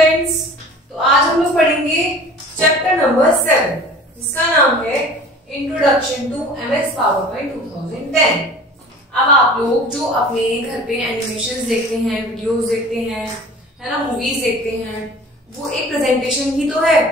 Students, तो आज हम लोग पढ़ेंगे चैप्टर नंबर 7 जिसका नाम है इंट्रोडक्शन टू एमएस पावरपॉइंट 2010। अब आप लोग जो अपने घर पे एनिमेशंस देखते हैं, वीडियोस देखते हैं, है ना, मूवीज देखते हैं, वो एक प्रेजेंटेशन ही तो है।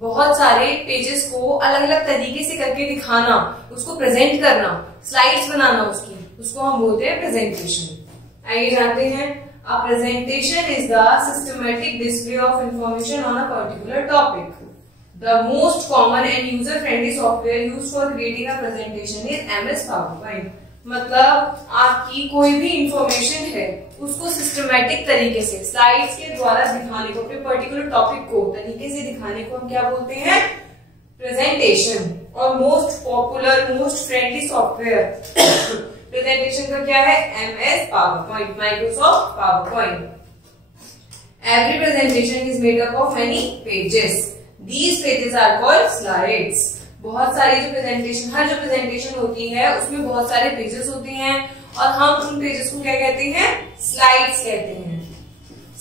बहुत सारे पेजेस को अलग अलग तरीके से करके दिखाना, उसको प्रेजेंट करना, स्लाइड्स बनाना उसको हम बोलते हैं प्रेजेंटेशन। आइए जानते हैं। A presentation is the systematic display of information on a particular topic. The most common and user-friendly software used for creating a presentation is MS PowerPoint. मतलब आपकी कोई भी इंफॉर्मेशन है उसको सिस्टमैटिक तरीके से स्लाइड्स के द्वारा दिखाने को, अपने पर्टिकुलर टॉपिक को तरीके से दिखाने को हम क्या बोलते हैं? प्रेजेंटेशन। और most popular, most friendly software presentation का क्या है? MS PowerPoint, Microsoft PowerPoint. Every presentation is made up of many pages. These pages are called slides. बहुत सारी जो प्रेजेंटेशन, हर जो प्रेजेंटेशन होती है उसमें बहुत सारे पेजेस होते हैं और हम उन पेजेस को क्या कहते हैं? स्लाइड्स कहते हैं।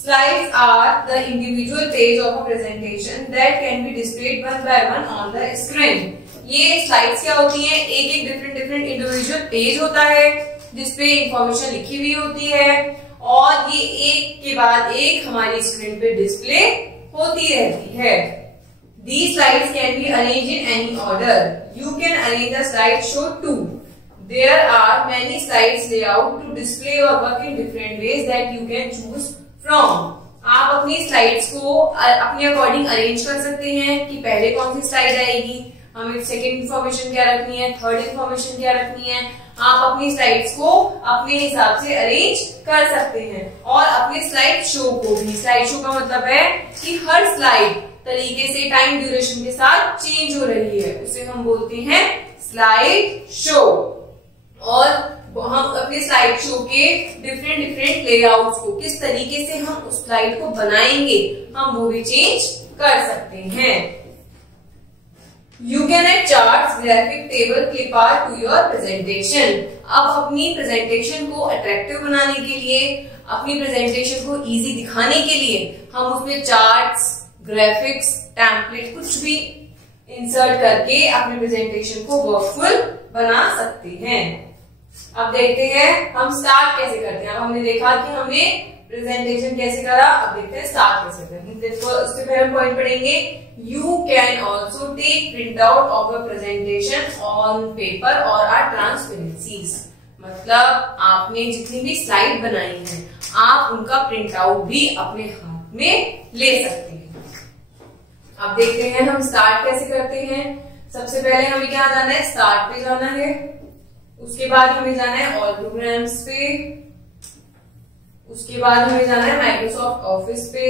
Slides are the individual page of a presentation that can be displayed one by one on the screen. ये स्लाइड्स क्या होती हैं? एक एक डिफरेंट इंडिविजुअल पेज होता है जिसपे इंफॉर्मेशन लिखी हुई होती है और ये एक के बाद एक हमारी स्क्रीन पे डिस्प्ले होती रहती है। These slides can be arranged in any order. You can arrange the slide show too. There are many slides layout to display your work in different ways that you can choose from. आप अपनी slides को अपने according arrange कर सकते हैं कि पहले कौन सी स्लाइड आएगी, हमें सेकेंड इंफॉर्मेशन क्या रखनी है, थर्ड इंफॉर्मेशन क्या रखनी है। आप अपनी स्लाइड्स को अपने हिसाब से अरेंज कर सकते हैं और अपने स्लाइड शो को भी। स्लाइड शो का मतलब है कि हर स्लाइड तरीके से टाइम ड्यूरेशन के साथ चेंज हो रही है, उसे हम बोलते हैं स्लाइड शो। और हम अपने स्लाइड शो के डिफरेंट लेआउट्स को, किस तरीके से हम उस स्लाइड को बनाएंगे, हम वो भी चेंज कर सकते हैं। You can add charts, graphic, table, clip art to your presentation. अब अपनी प्रेजेंटेशन को अट्रैक्टिव बनाने के लिए, अपनी प्रेजेंटेशन को इजी दिखाने के लिए हम उसमें चार्ट्स, ग्राफिक्स, टेम्पलेट कुछ भी इंसर्ट करके अपनी प्रेजेंटेशन को वर्कफुल बना सकते हैं। अब देखते हैं हम स्टार्ट कैसे करते हैं। अब हमने देखा कि हमने प्रेजेंटेशन कैसे करा, अब देखते हैं स्टार्ट कैसे करते हैं। देखो उसके पहले हम पॉइंट पढ़ेंगे। You can also take printout of a presentation on paper or are transparencies. मतलब आपने जितनी भी स्लाइड बनाई है आप उनका प्रिंट आउट भी अपने हाथ में ले सकते हैं। अब देखते हैं हम स्टार्ट कैसे करते हैं। सबसे पहले हमें क्या जाना है? स्टार्ट पे जाना है। उसके बाद हमें जाना है ऑल प्रोग्राम्स पे। उसके बाद हमें जाना है माइक्रोसॉफ्ट ऑफिस पे,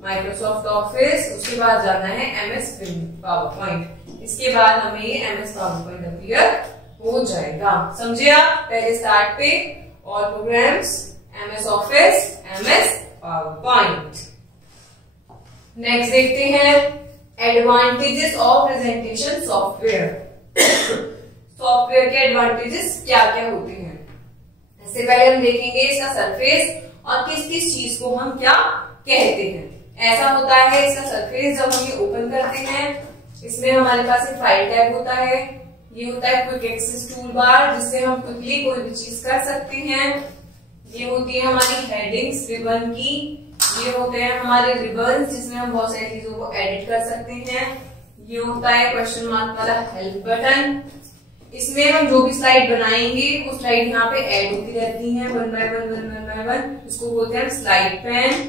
माइक्रोसॉफ्ट ऑफिस। उसके बाद जाना है MS पावरपॉइंट। इसके बाद हमें ये MS पावरपॉइंट अपीयर हो जाएगा। समझे आप? पहले स्टार्ट पे all programmes, MS office, MS PowerPoint. Next देखते हैं advantages of presentation software. Software के एडवांटेजेस क्या क्या होते हैं। इससे पहले हम देखेंगे इसका सरफेस और किस किस चीज को हम क्या कहते हैं। ऐसा होता है इसका सरफेस, जब हम ये ओपन करते हैं इसमें हमारे पास एक फाइल टैब होता है। ये होता है क्विक एक्सेस टूल बार जिससे हम क्विकली कोई भी चीज कर सकते हैं। ये होती है हमारी हेडिंग्स रिबन की। ये होते हैं हमारे रिबन्स जिसमें हम बहुत सारी चीजों को एडिट कर सकते हैं। ये होता है क्वेश्चन मार्क वाला हेल्प बटन। इसमें हम जो भी स्लाइड बनाएंगे वो स्लाइड यहाँ पे ऐड होती रहती हैं वन बाय वन। उसको बोलते हैं स्लाइड पैन।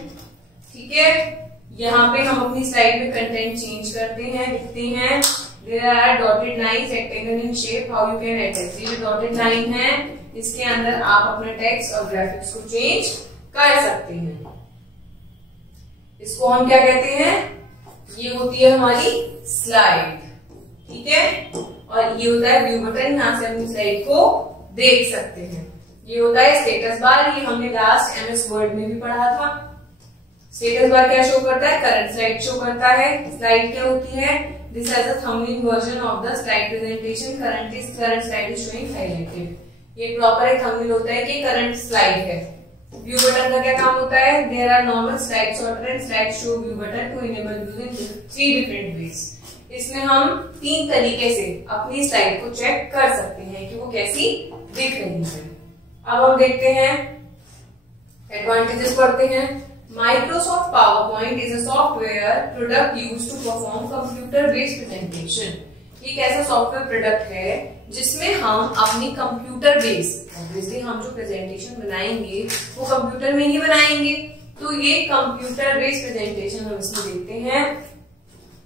ठीक है, यहाँ पे हम अपनी स्लाइड में कंटेंट चेंज करते हैं, लिखते हैं। There are dotted lines rectangle in shape. How you can add text? ये डॉटेड लाइन है, इसके अंदर आप अपने टेक्स्ट और ग्राफिक्स को चेंज कर सकते हैं। इसको हम क्या कहते हैं? ये होती है हमारी स्लाइड। ठीक है, और ये होता है व्यू बटन, यहाँ से अपनी स्लाइड को देख सकते हैं। ये होता है स्टेटस बार, ये हमने लास्ट MS वर्ड में भी पढ़ा था। स्टेटस बार क्या शो करता है? करंट स्लाइड शो करता है। स्लाइड क्या होती है? This has a thumbnail version of the slide presentation. Current slide is showing highlighted. ये प्रॉपर एक थंबनेल होता है कि करंट स्लाइड है। व्यू बटन का क्या काम होता है? There are normal slide sorter and slide show view button to enable using 3 different ways. इसमें हम 3 तरीके से अपनी स्लाइड को चेक कर सकते हैं कि वो कैसी दिख रही है। अब हम देखते हैं, एडवांटेजेस पढ़ते हैं। Microsoft PowerPoint is a software product used to perform computer based presentation. एक ऐसा सॉफ्टवेयर प्रोडक्ट है जिसमें हम अपनी कंप्यूटर बेस्ड, ऑब्वियसली हम जो प्रेजेंटेशन बनाएंगे वो कंप्यूटर में ही बनाएंगे, तो ये कंप्यूटर बेस्ड प्रेजेंटेशन हम इसमें देखते हैं।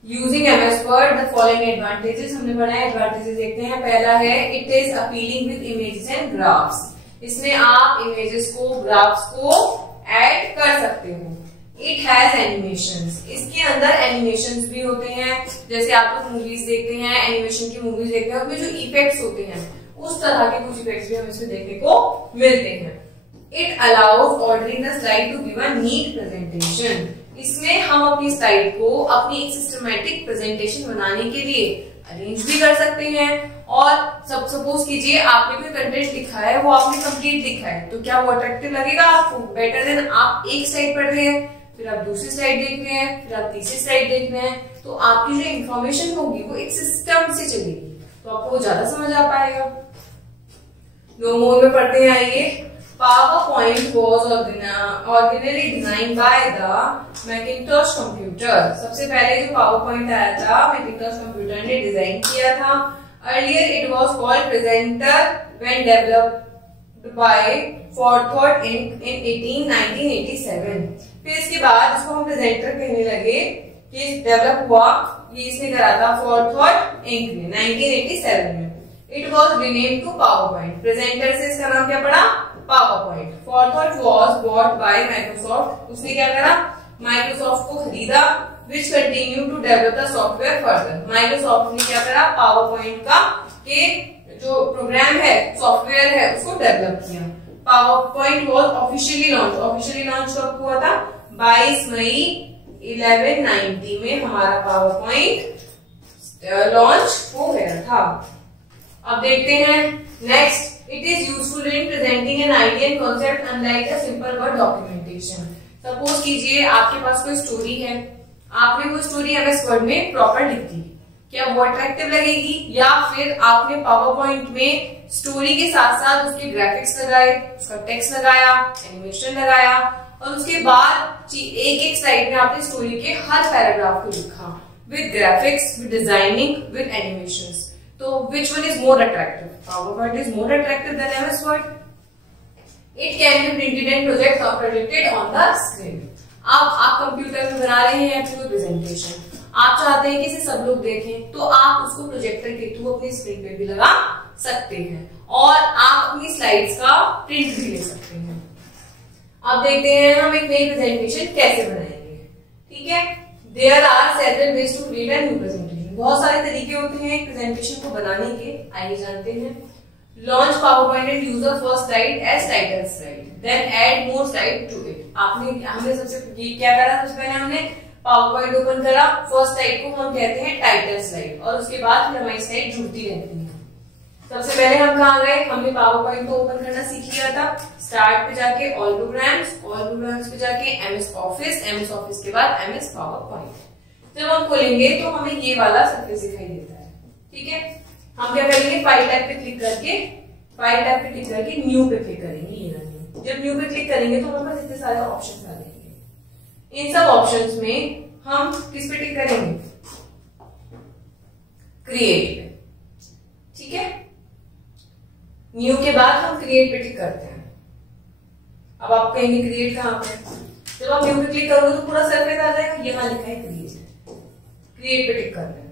Using MS word the following advantages हमने पढ़ा है। एडवांटेजेस देखते हैं। पहला है it is appealing with images and graphs. इसमें आप इमेजेस को, ग्राफ्स को ऐड कर सकते हो। इट हैज एनिमेशंस, इसके अंदर एनिमेशंस भी होते हैं। जैसे आप लोग मूवीज देखते हैं, एनिमेशन की मूवीज देखते हैं, उसमें जो इफेक्ट्स होते हैं उस तरह के कुछ इफेक्ट्स भी हमें इसमें देखने को मिलते हैं। It allows ordering the slide to give a neat presentation. इसमें हम अपनी स्लाइड को अपनी एक सिस्टमैटिक प्रेजेंटेशन बनाने के लिए अरेंज भी कर सकते हैं। और सपोज कीजिए आपने कोई कंटेंट लिखा है, वो आपने कंप्लीट लिखा है, तो क्या वो अट्रैक्टिव लगेगा आपको? बेटर देन आप एक स्लाइड पढ़ रहे हैं, फिर आप दूसरी स्लाइड देख रहे हैं, फिर आप तीसरी स्लाइड देख रहे हैं, तो आपकी जो इंफॉर्मेशन होगी वो एक सिस्टम से चलेगी, तो आपको ज्यादा समझ आ पाएगा। नो मोर में पढ़ते हैं, आइए। PowerPoint was originally designed by the Macintosh computer। सबसे पहले जो PowerPoint आया था Macintosh कंप्यूटर ने डिजाइन किया था। Earlier it was called Presenter when developed by Forthought Inc. in 1987। फिर इसके बाद इसको हम प्रेजेंटर कहने लगे कि डेवलप हुआ, ये इसने करा था Forthought Inc. ने 1987 में। It was renamed to PowerPoint। Presenter से इसका नाम क्या पड़ा? PowerPoint। Forthought was bought by Microsoft। उसने क्या करा? Microsoft को खरीदा, which continued to develop the software further। Microsoft ने क्या करा? PowerPoint का के जो प्रोग्राम है, सॉफ्टवेयर है, उसको डेवलप किया। PowerPoint was officially launched। Officially launch कब हुआ था? 22 मई 1190 में हमारा PowerPoint लॉन्च हो गया था। अब देखते हैं next. It is useful in presenting an idea and concept unlike a simple word documentation. Suppose कीजिए आपके पास कोई स्टोरी है, आपने वो स्टोरी एमएस वर्ड में प्रॉपर लिख दी, क्या वो अट्रैक्टिव लगेगी? या फिर आपने पावर पॉइंट में स्टोरी के साथ साथ उसके ग्राफिक्स लगाए, उसका टेक्स्ट लगाया, एनिमेशन लगाया, और उसके बाद एक एक स्लाइड में आपने स्टोरी के हर पैराग्राफ को लिखा with graphics, with designing, with animations. तो which one is more attractive? PowerPoint is more attractive than MS Word. It can be printed and projected on the screen। अब आप कंप्यूटर में बना रहे हैं अपनी प्रेजेंटेशन, आप चाहते हैं कि इसे सब लोग देखें, तो आप उसको प्रोजेक्टर के थ्रू अपनी स्क्रीन पे भी लगा सकते हैं और आप अपनी स्लाइड्स का प्रिंट भी ले सकते हैं। अब देखते हैं हम एक नई प्रेजेंटेशन कैसे बनाएंगे। ठीक है, there are several ways to create a new presentation. बहुत सारे तरीके होते हैं एक प्रेजेंटेशन को बनाने के, आइए जानते हैं। Launch PowerPoint and use the first slide as title slide, then add more slide to it. हमने सबसे क्या करा? सबसे पहले हमने PowerPoint ओपन करा, फर्स्ट स्लाइड को हम कहते हैं टाइटल स्लाइड, और उसके बाद फिर हमारी स्लाइड जुड़ती रहती है। सबसे पहले हम कहाँ गए? हमने PowerPoint को ओपन करना सीख लिया था। स्टार्ट पे जाके ऑल प्रोग्राम्स पे जाके MS ऑफिस के बाद MS PowerPoint। जब हम खोलेंगे तो हमें ये वाला सरफेस दिखाई देता है। ठीक है, हम क्या करेंगे? फाइल टैब पे क्लिक करके न्यू पे क्लिक करेंगे। ये न्यू, जब न्यू पे क्लिक करेंगे तो हमारे पास इतने सारे ऑप्शंस आ जाएंगे। इन सब ऑप्शंस में हम किस पे टिक करेंगे? क्रिएट पे। ठीक है, न्यू के बाद हम क्रिएट पे टिक करते हैं। अब आप कहेंगे क्रिएट कहाँ पे? जब आप न्यू पे क्लिक करोगे तो पूरा सरफेस आ जाएगा, यहाँ लिखा है क्रिएट पे टिक करते हैं।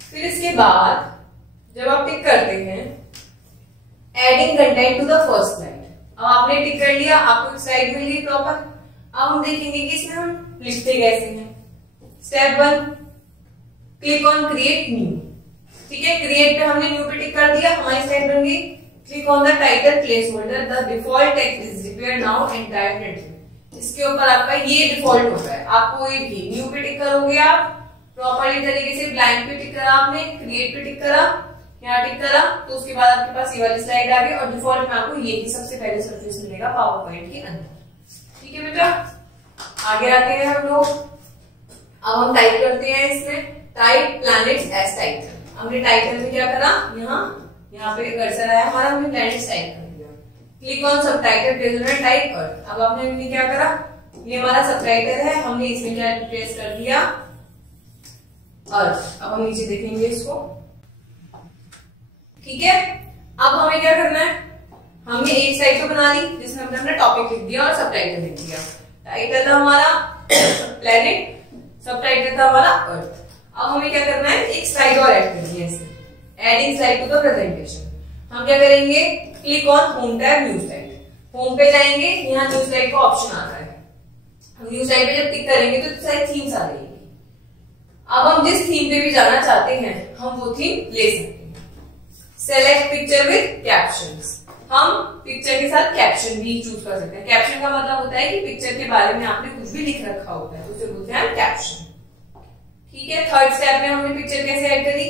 फिर इसके बाद जब आप टिक करते हैं adding content to the first slide, अब आपने टिक कर लिया, आपको स्लाइड मिल गई प्रॉपर। अब हम देखेंगे कि इसमें हम लिखते कैसे हैं। Step 1, click on create new. ठीक है, क्रिएट पे हमने न्यू पे टिक कर दिया, हमारी स्लाइड बन गई। Click on the title place holder, the default text is repair now and type. इसके ऊपर आपका ये डिफॉल्ट होता है, आप कोई भी न्यू पे टिक करोगे, आप प्रॉपरली तरीके से ब्लैंक पे टिक करा, आपने क्रिएट पे टिक करा, यहाँ टिक करा तो उसके बाद आपके पास ये वाली स्लाइड आ गई और डिफॉल्ट में आपको यही सबसे पहले सरफेस मिलेगा पावर पॉइंट के अंदर। ठीक है बेटा, आगे आते हैं हम लोग। अब हम टाइप करते हैं इसमें टाइप प्लैनेट्स एज टाइटल। हमने टाइटल में क्या करा, यहाँ पे कर्सर आया हमारा, हमने प्लैनेट्स टाइप कर दिया। Click on subtitle present type Earth. अब हमने क्या करा, ये हमारा सबटाइटल है, हमने इसमें क्या प्रेस कर दिया अर्थ। अब हम नीचे देखेंगे इसको। ठीक है, अब हमें क्या करना है, हमने एक साइड तो बना ली जिसमें हमने अपना टॉपिक लिख दिया और सबटाइटल लिख दिया। टाइटल था हमारा प्लैनेट, सबटाइटल था हमारा अर्थ। अब हमें क्या करना है, एक स्लाइड और ऐड करनी है इसमें, adding slide to the presentation. हम क्या करेंगे, click on home tab new slide. Home पे जाएंगे, यहाँ न्यू स्लाइड का ऑप्शन आता है। न्यू स्लाइड पे जब क्लिक करेंगे तो सारी थीम्स आ जाएगी। अब हम जिस थीम पे भी जाना चाहते हैं हम वो थीम ले सकते हैं। Select picture with captions. हम पिक्चर के साथ कैप्शन भी चूज कर सकते हैं। कैप्शन का मतलब होता है कि पिक्चर के बारे में आपने कुछ भी लिख रखा होता है, उसे बोलते हैं कैप्शन। ठीक है, थर्ड स्टेप में हमने पिक्चर कैसे ऐड करी,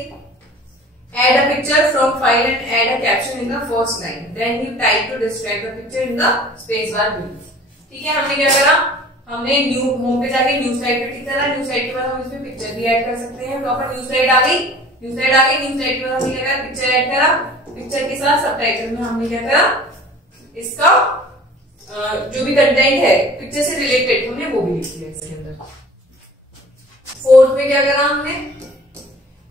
add a picture from file and add a caption in the first line, then you type to describe the picture in the space bar below. ठीक है, हमने क्या करा, हमने न्यू होम पे जाके न्यू स्लाइड पे क्लिक करा। न्यू स्लाइड के बाद हम इसमें पिक्चर भी ऐड कर सकते हैं। प्रॉपर न्यू स्लाइड आ गई, न्यू स्लाइड आ गई। न्यू स्लाइड के बाद हमने क्या करा, पिक्चर ऐड करा। पिक्चर के साथ सबटाइटल में हमने क्या करा, इसका जो भी कंटेंट है पिक्चर से रिलेटेड हमने वो भी लिख दिया इसके अंदर। फोर्थ में क्या करा हमने,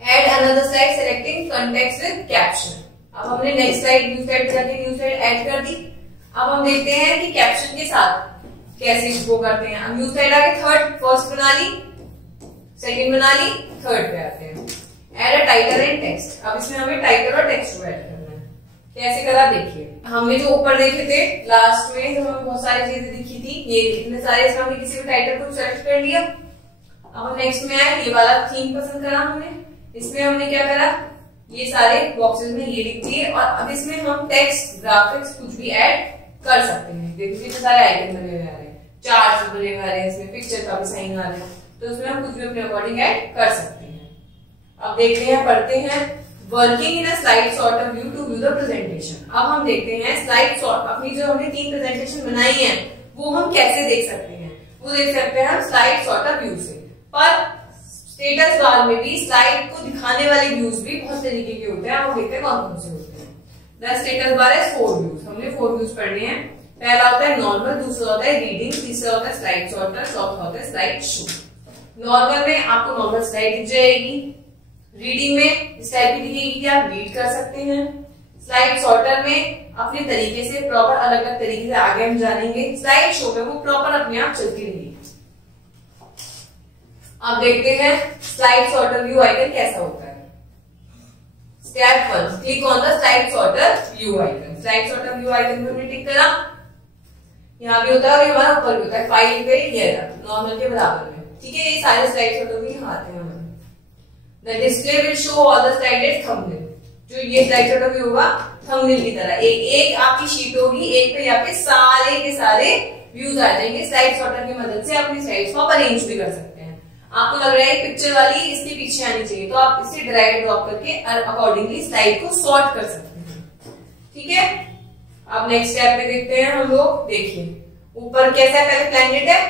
add another slide selecting context with caption. अब हमने नेक्स्ट स्लाइड न्यू स्लाइड जाके न्यू स्लाइड ऐड कर दी। अब हम देखते हैं कि कैप्शन के साथ कैसे इसको करते हैं। अब न्यू स्लाइड आके थर्ड, फर्स्ट बना ली, सेकंड बना ली, थर्ड पे आते हैं। Add a title and text. अब इसमें हमें टाइटल और टेक्स्ट को ऐड करना है। कैसे करा देखिए, हमने जो ऊपर देखे थे लास्ट में जो हमें बहुत सारी चीजें दिखी थी, ये इतने सारे, इसमें हमने किसी भी टाइटल को सेलेक्ट कर लिया। अब हम नेक्स्ट में आए, ये वाला थीम पसंद करा हमने, इसमें हमने क्या करा, ये सारे बॉक्सेस में ये लिख दिए और अब इसमें हम टेक्स्ट, ग्राफिक्स कुछ भी ऐड कर सकते हैं। देखिए कितने सारे आइकन बने हुए आ रहे हैं, चार्ट बने हुए आ रहे हैं, इसमें पिक्चर का भी साइन आ रहा है, तो उसमें हम कुछ भी अपने अकॉर्डिंग ऐड कर सकते हैं। अब देखते हैं, पढ़ते हैं, working in a slide sort of view to view the presentation. अब हम देखते हैं स्लाइड सॉर्ट, अपनी जो हमने 3 प्रेजेंटेशन बनाई है वो हम कैसे देख सकते हैं। वो देख सकते हैं हम स्लाइड सॉर्ट ऑफ व्यू से। पर स्टेटस बार में भी स्लाइड को दिखाने वाले व्यूज भी बहुत तरीके के होते हैं। आप देखते हैं कौन कौन से होते हैं। द स्टेटस बार है 4 व्यूज, हमने 4 व्यूज पढ़ने हैं। पहला होता है नॉर्मल, दूसरा होता है रीडिंग, तीसरा होता है स्लाइड सॉर्टर, चौथा होता है स्लाइड शो। नॉर्मल में आपको नॉर्मल स्लाइड दिख जाएगी, रीडिंग में इस टाइप की दिखेगी कि आप रीड कर सकते हैं, स्लाइड सॉर्टर में अपने तरीके से प्रॉपर अलग अलग तरीके से आगे हम जानेंगे, स्लाइड शो में वो प्रॉपर अपने आप चलती रहेगी। अब देखते हैं स्लाइड सॉर्टर व्यू आइकन कैसा होता है। Step 1, click on the slide sorter view icon. Slide sorter view icon पे हमने टिक करा, यहाँ भी होता है और ये हमारा ऊपर भी होता है, फाइल पे ये नॉर्मल के बराबर में। ठीक है, ये सारे स्लाइड सॉर्टर भी यहाँ आते हैं हमारे। The display will show all the slided thumbnail. जो ये स्लाइड सॉर्टर व्यू होगा थंबनेल की तरह, एक आपकी शीट होगी, एक पे यहाँ पे सारे के सारे व्यूज आ जाएंगे। स्लाइड सॉर्टर की मदद से अपनी स्लाइड्स को आप अरेंज भी कर सकते हैं। आपको लग रहा है पिक्चर वाली इसके पीछे आनी चाहिए, तो आप इसे ड्रैग ड्रॉप करके अकॉर्डिंगली स्लाइड को सॉर्ट कर सकते हैं। ठीक है, अब नेक्स्ट स्टेप पे देखते हैं हम लोग। देखिए ऊपर कैसा है, पहले प्लैनेट है,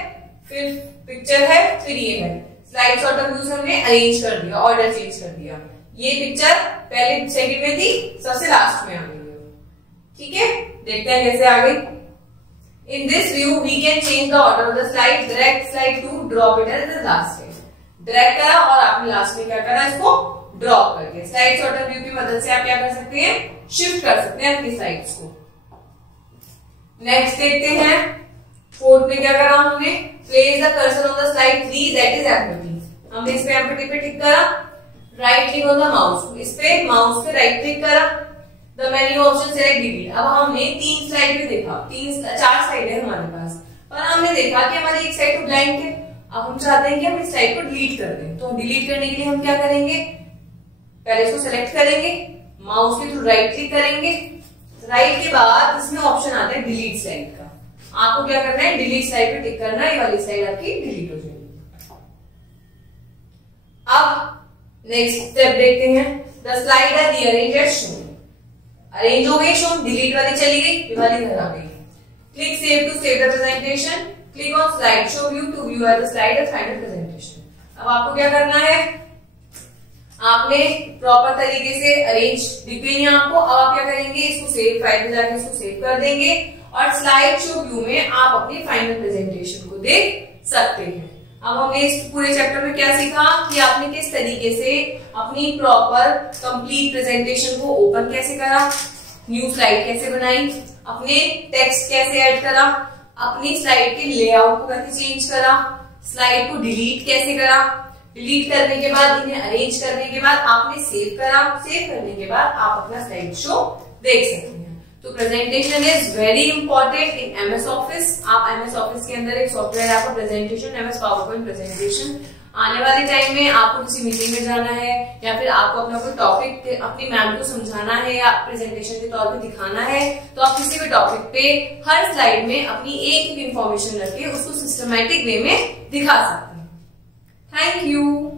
फिर पिक्चर है, फिर ये है। स्लाइड सॉर्टर व्यूज हमने अरेंज कर दिया, ऑर्डर चेंज कर दिया। ये पिक्चर पहले सेकंड में थी, सबसे लास्ट में आ गई। ठीक है, देखते हैं कैसे आ गई। In this view, we can change the order of the slide. Drag slide to drop it as the last slide. Drag करा और आपने लास्ट में क्या करा, इसको ड्रॉप करके। स्लाइड सॉर्टर व्यू की मदद से आप क्या कर सकते हैं, शिफ्ट कर सकते हैं अपनी स्लाइड्स को। नेक्स्ट देखते हैं, फोर्थ में क्या करा हमने, place the cursor on the slide 3 that is empty. हमने इस पे एम्प्टी पे टिक करा, right click on the mouse, इस पे माउस पे राइट क्लिक करा, the menu option select delete. अब हमने 3 स्लाइड में देखा, 4 स्लाइड है हमारे पास, पर हमने देखा कि हमारी एक साइड तो ब्लैंक है। अब हम चाहते हैं कि हम इस स्लाइड को डिलीट कर दें, तो डिलीट करने के लिए हम क्या करेंगे, पहले इसको सेलेक्ट करेंगे, माउस के थ्रू राइट क्लिक करेंगे, राइट के बाद इसमें ऑप्शन आता है डिलीट स्लाइड का। आपको क्या करना है, डिलीट स्लाइड पे टिक करना है, ये वाली स्लाइड आपकी डिलीट हो जाएगी। अब नेक्स्ट स्टेप देखते हैं, the slide are rearranged as shown. Arrange हो गई शोन, डिलीट वाली चली गई, ये वाली घर आ गई। Click save to save the presentation, click on slide show view to view at the slide and final presentation. अब आपको क्या करना है, आपने प्रॉपर तरीके से अरेंज दिख गई है आपको। अब आप क्या करेंगे, इसको सेव फाइल में जाके इसको सेव कर देंगे और स्लाइड शो व्यू में आप अपनी फाइनल प्रेजेंटेशन को देख सकते हैं। अब हमने इस पूरे चैप्टर में क्या सीखा कि आपने किस तरीके से अपनी प्रॉपर कंप्लीट प्रेजेंटेशन को ओपन कैसे करा, न्यू स्लाइड कैसे बनाई, अपने टेक्स्ट कैसे ऐड करा, अपनी स्लाइड के लेआउट को कैसे चेंज करा, स्लाइड को डिलीट कैसे करा, डिलीट करने के बाद इन्हें अरेंज करने के बाद आपने सेव करा, सेव करने के बाद आप अपना स्लाइड शो देख सकते हैं। तो presentation is very important in MS office. आप एमएस ऑफिस के अंदर एक सॉफ्टवेयर है आपका presentation, MS power point presentation. आने वाले टाइम में आपको किसी मीटिंग में जाना है या फिर आपको अपना कोई टॉपिक अपनी मैम को समझाना है या प्रेजेंटेशन के तौर पे दिखाना है, तो आप किसी भी टॉपिक पे हर स्लाइड में अपनी एक इंफॉर्मेशन रख के उसको सिस्टमैटिक वे में दिखा सकते हैं। Thank you.